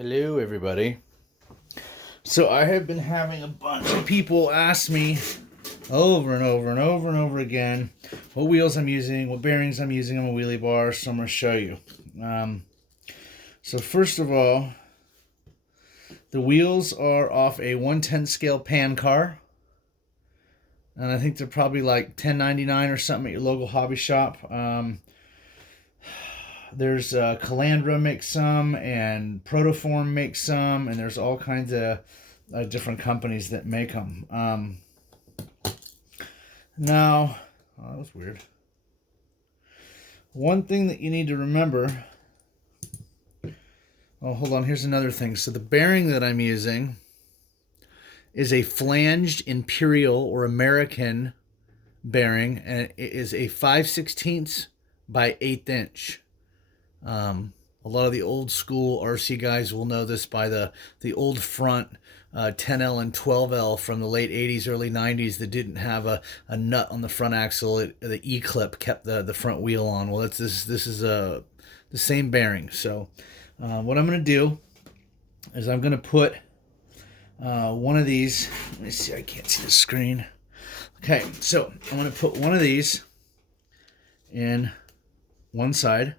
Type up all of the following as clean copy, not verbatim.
Hello, everybody. So I have been having a bunch of people ask me over and over and over and over again what wheels I'm using, what bearings I'm using on my wheelie bar, so I'm going to show you. So first of all, the wheels are off a 110 scale pan car. And I think they're probably like $10.99 or something at your local hobby shop. There's Calandra makes some, and Protoform makes some, and there's all kinds of different companies that make them. Now, oh, that was weird. One thing that you need to remember. Oh, hold on. Here's another thing. So the bearing that I'm using is a flanged Imperial or American bearing, and it is a 5/16 by 1/8 inch. A lot of the old school RC guys will know this by the old front 10L and 12L from the late 80s, early 90s that didn't have a nut on the front axle. The E-clip kept the front wheel on. Well, this is the same bearing. So what I'm going to do is I'm going to put one of these. Let me see. I can't see the screen. Okay, so I'm going to put one of these in one side.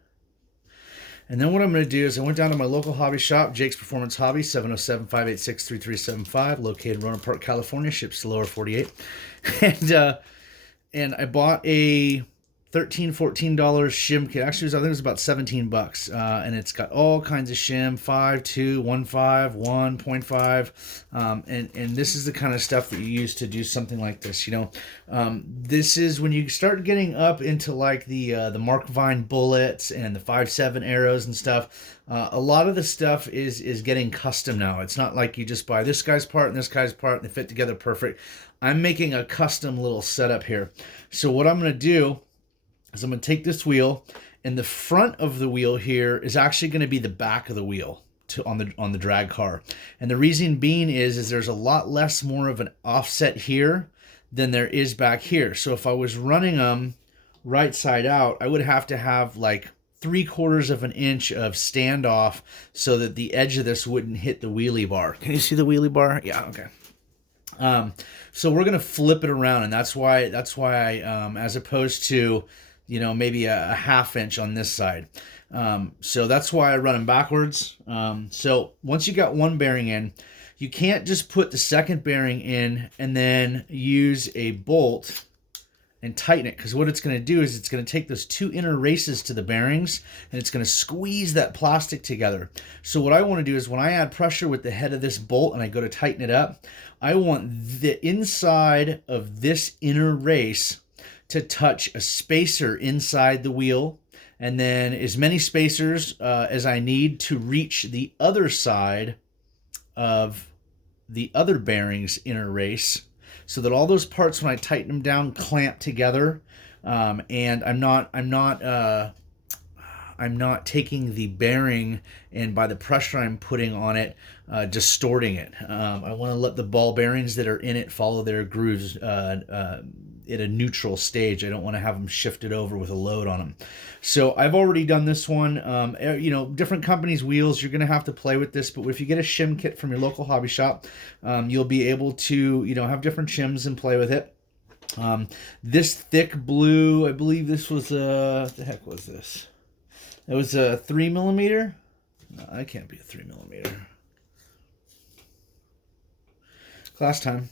And then what I'm going to do is I went down to my local hobby shop, Jake's Performance Hobby, 707-586-3375, located in Roanoke Park, California, ships to lower 48. And I bought a $13, $14 shim kit. Actually, I think it was about $17. And it's got all kinds of shim, 5, 2, 1.5, 1.5. And this is the kind of stuff that you use to do something like this. This is when you start getting up into like the Mark Vine bullets and the 5.7 arrows and stuff. A lot of the stuff is getting custom now. It's not like you just buy this guy's part and this guy's part and they fit together perfect. I'm making a custom little setup here. So what I'm going to do is I'm going to take this wheel, and the front of the wheel here is actually going to be the back of the wheel on the drag car. And the reason being is there's a lot less more of an offset here than there is back here. So if I was running them right side out, I would have to have like 3/4 of an inch of standoff so that the edge of this wouldn't hit the wheelie bar. Can you see the wheelie bar? Yeah, okay. So we're gonna flip it around, and that's why I, as opposed to maybe a 1/2 inch on this side. So that's why I run them backwards. So once you got one bearing in, you can't just put the second bearing in and then use a bolt and tighten it, because what it's going to do is it's going to take those two inner races to the bearings and it's going to squeeze that plastic together. So what I want to do is when I add pressure with the head of this bolt and I go to tighten it up, I want the inside of this inner race to touch a spacer inside the wheel, and then as many spacers as I need to reach the other side of the other bearing's inner race, so that all those parts, when I tighten them down, clamp together, and I'm not taking the bearing, and by the pressure I'm putting on it, distorting it. I want to let the ball bearings that are in it follow their grooves at a neutral stage. I don't want to have them shifted over with a load on them. So I've already done this one. Different companies' wheels, you're going to have to play with this, but if you get a shim kit from your local hobby shop, you'll be able to have different shims and play with it. This thick blue, I believe this was what the heck was this? It was a 3mm. No, that can't be a 3mm. Class time.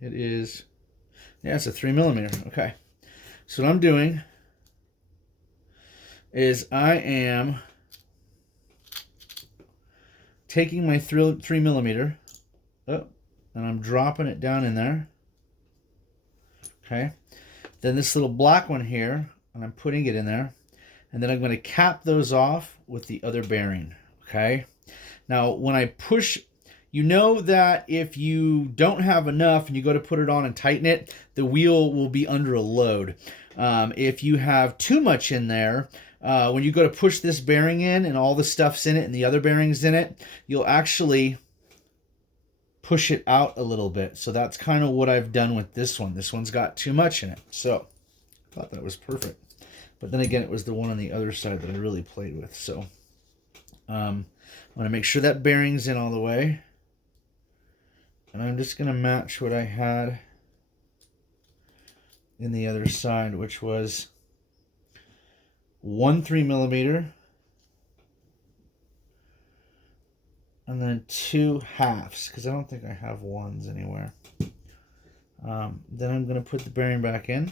It is. Yeah, it's a 3mm. Okay. So what I'm doing is I am taking my 3mm, and I'm dropping it down in there. Okay. Then this little black one here, and I'm putting it in there. And then I'm going to cap those off with the other bearing. Okay. Now, when I push, you know that if you don't have enough and you go to put it on and tighten it, the wheel will be under a load. If you have too much in there, when you go to push this bearing in and all the stuff's in it and the other bearings in it, you'll actually push it out a little bit. So that's kind of what I've done with this one. This one's got too much in it. So I thought that was perfect. But then again, it was the one on the other side that I really played with. So I want to make sure that bearing's in all the way. And I'm just going to match what I had in the other side, which was 1 3mm and then 2 halves, because I don't think I have ones anywhere. Then I'm going to put the bearing back in.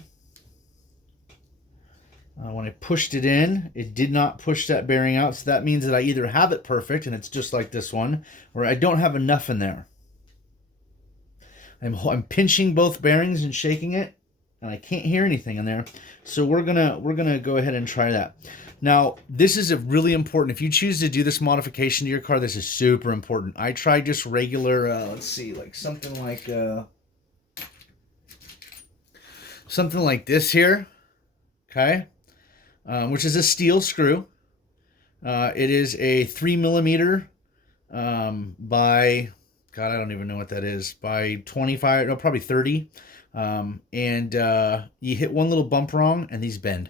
When I pushed it in, it did not push that bearing out, so that means that I either have it perfect and it's just like this one, or I don't have enough in there. I'm pinching both bearings and shaking it, and I can't hear anything in there. So we're gonna go ahead and try that. Now, this is really important. If you choose to do this modification to your car, this is super important. I tried just regular, let's see, like something like this here, okay, which is a steel screw. It is a 3mm by, God, I don't even know what that is, by 25, no, probably 30. And you hit one little bump wrong and these bend.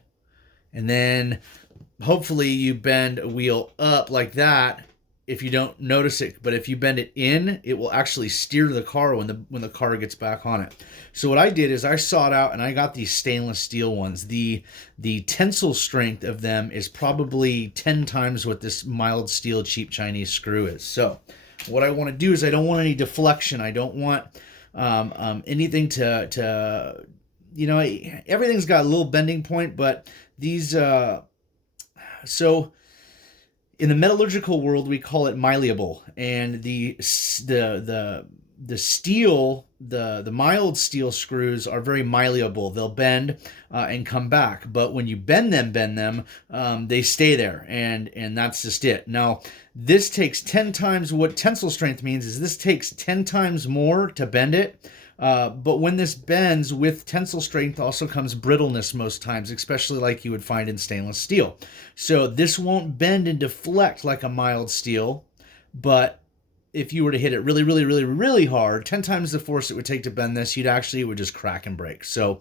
And then hopefully you bend a wheel up like that if you don't notice it. But if you bend it in, it will actually steer the car when the car gets back on it. So what I did is I sought out and I got these stainless steel ones. The tensile strength of them is probably 10 times what this mild steel cheap Chinese screw is. So what I want to do is I don't want any deflection. I don't want anything to you know, everything's got a little bending point, but these so in the metallurgical world we call it malleable, and the steel, the mild steel screws are very malleable. They'll bend and come back, but when you bend them, they stay there, and that's just it. Now, this takes 10 times, what tensile strength means is this takes 10 times more to bend it. But when this bends, with tensile strength also comes brittleness most times, especially like you would find in stainless steel. So this won't bend and deflect like a mild steel, but if you were to hit it really, really, really, really hard, 10 times the force it would take to bend this, it would just crack and break. So,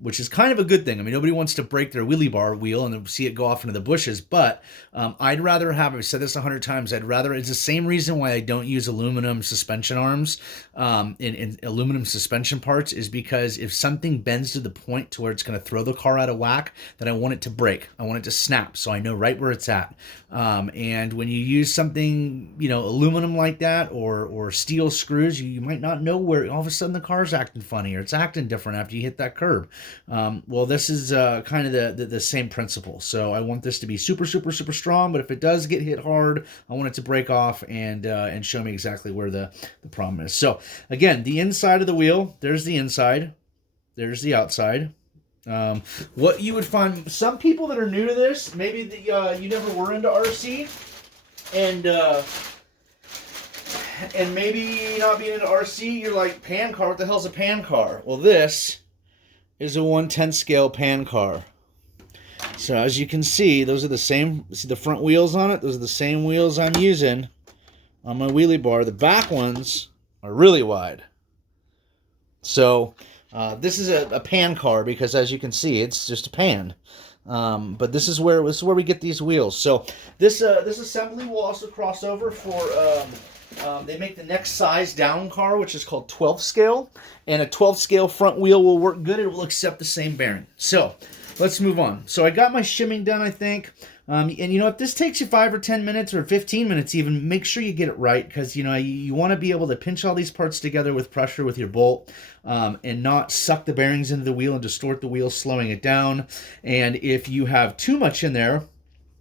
which is kind of a good thing. I mean, nobody wants to break their wheelie bar wheel and see it go off into the bushes, but I'd rather have, I've said this 100 times, it's the same reason why I don't use aluminum suspension arms in aluminum suspension parts, is because if something bends to the point to where it's going to throw the car out of whack, then I want it to break. I want it to snap, so I know right where it's at. And when you use something, you know, aluminum like that, or steel screws, you might not know where all of a sudden the car's acting funny or it's acting different after you hit that curb. Well, this is kind of the same principle. So I want this to be super, super, super strong, but if it does get hit hard, I want it to break off and show me exactly where the problem is. So again, the inside of the wheel, there's the inside, there's the outside. What you would find, some people that are new to this, maybe you never were into RC, and maybe not being into RC, you're like, pan car, what the hell's a pan car? Well, this is a 1/10 scale pan car. So as you can see, those are the same, see the front wheels on it? Those are the same wheels I'm using on my wheelie bar. The back ones are really wide. So this is a pan car because, as you can see, it's just a pan. But this is where we get these wheels. So this assembly will also cross over for they make the next size down car, which is called 12 scale, and a 12 scale front wheel will work good. It will accept the same bearing. So let's move on. So I got my shimming done, I think. And you know, if this takes you 5 or 10 minutes or 15 minutes even, make sure you get it right, because you know you want to be able to pinch all these parts together with pressure with your bolt, and not suck the bearings into the wheel and distort the wheel, slowing it down. And if you have too much in there,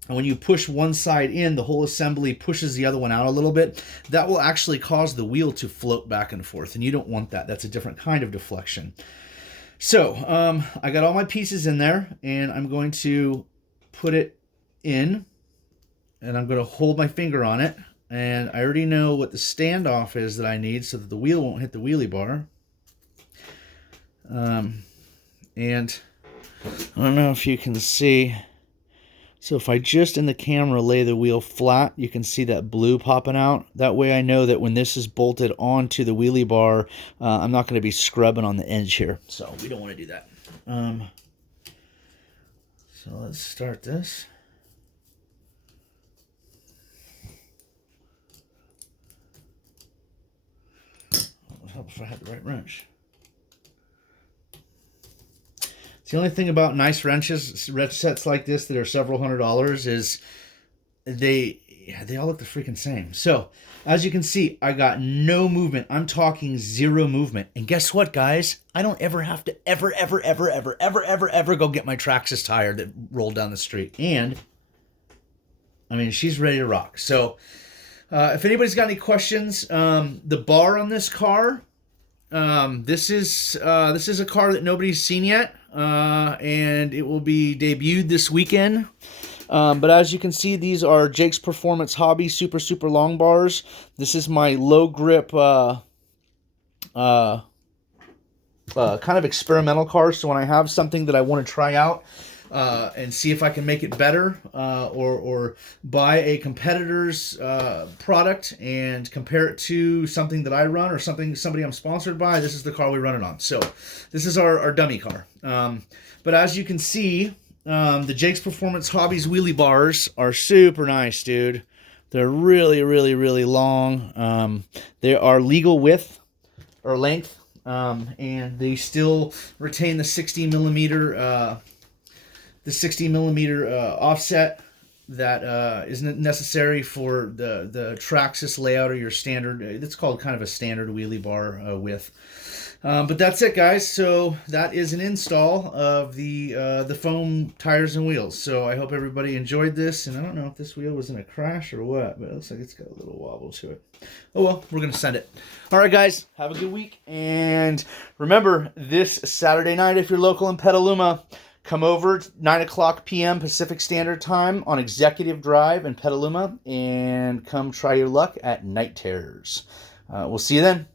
and when you push one side in, the whole assembly pushes the other one out a little bit, that will actually cause the wheel to float back and forth, and you don't want that. That's a different kind of deflection. So I got all my pieces in there, and I'm going to put it in, and I'm going to hold my finger on it, and I already know what the standoff is that I need so that the wheel won't hit the wheelie bar. And I don't know if you can see, so if I just in the camera lay the wheel flat, you can see that blue popping out. That way I know that when this is bolted onto the wheelie bar, I'm not going to be scrubbing on the edge here, so we don't want to do that. So let's start this. if I had the right wrench. It's the only thing about nice wrench sets like this that are several $100s is they all look the freaking same. So, as you can see, I got no movement. I'm talking zero movement. And guess what, guys? I don't ever have to ever go get my traxxas tire that rolled down the street. And, I mean, she's ready to rock. So, if anybody's got any questions, the bar on this car, this is a car that nobody's seen yet, and it will be debuted this weekend. But as you can see, these are Jake's Performance Hobby super long bars. This is my low grip kind of experimental car. So when I have something that I want to try out and see if I can make it better, or buy a competitor's product and compare it to something that I run or somebody I'm sponsored by, this is the car we run it on. So this is our dummy car. But as you can see, the Jake's Performance Hobbies wheelie bars are super nice, dude. They're really long. They are legal width or length, and they still retain the 60 millimeter offset that isn't necessary for the traxxas layout or your standard. It's called kind of a standard wheelie bar width. But that's it, guys. So that is an install of the foam tires and wheels. So I hope everybody enjoyed this. And I don't know if this wheel was in a crash or what, but it looks like it's got a little wobble to it. Oh well, we're going to send it. All right, guys, have a good week. And remember, this Saturday night, if you're local in Petaluma, come over 9 p.m. Pacific Standard Time on Executive Drive in Petaluma and come try your luck at Night Terrors. We'll see you then.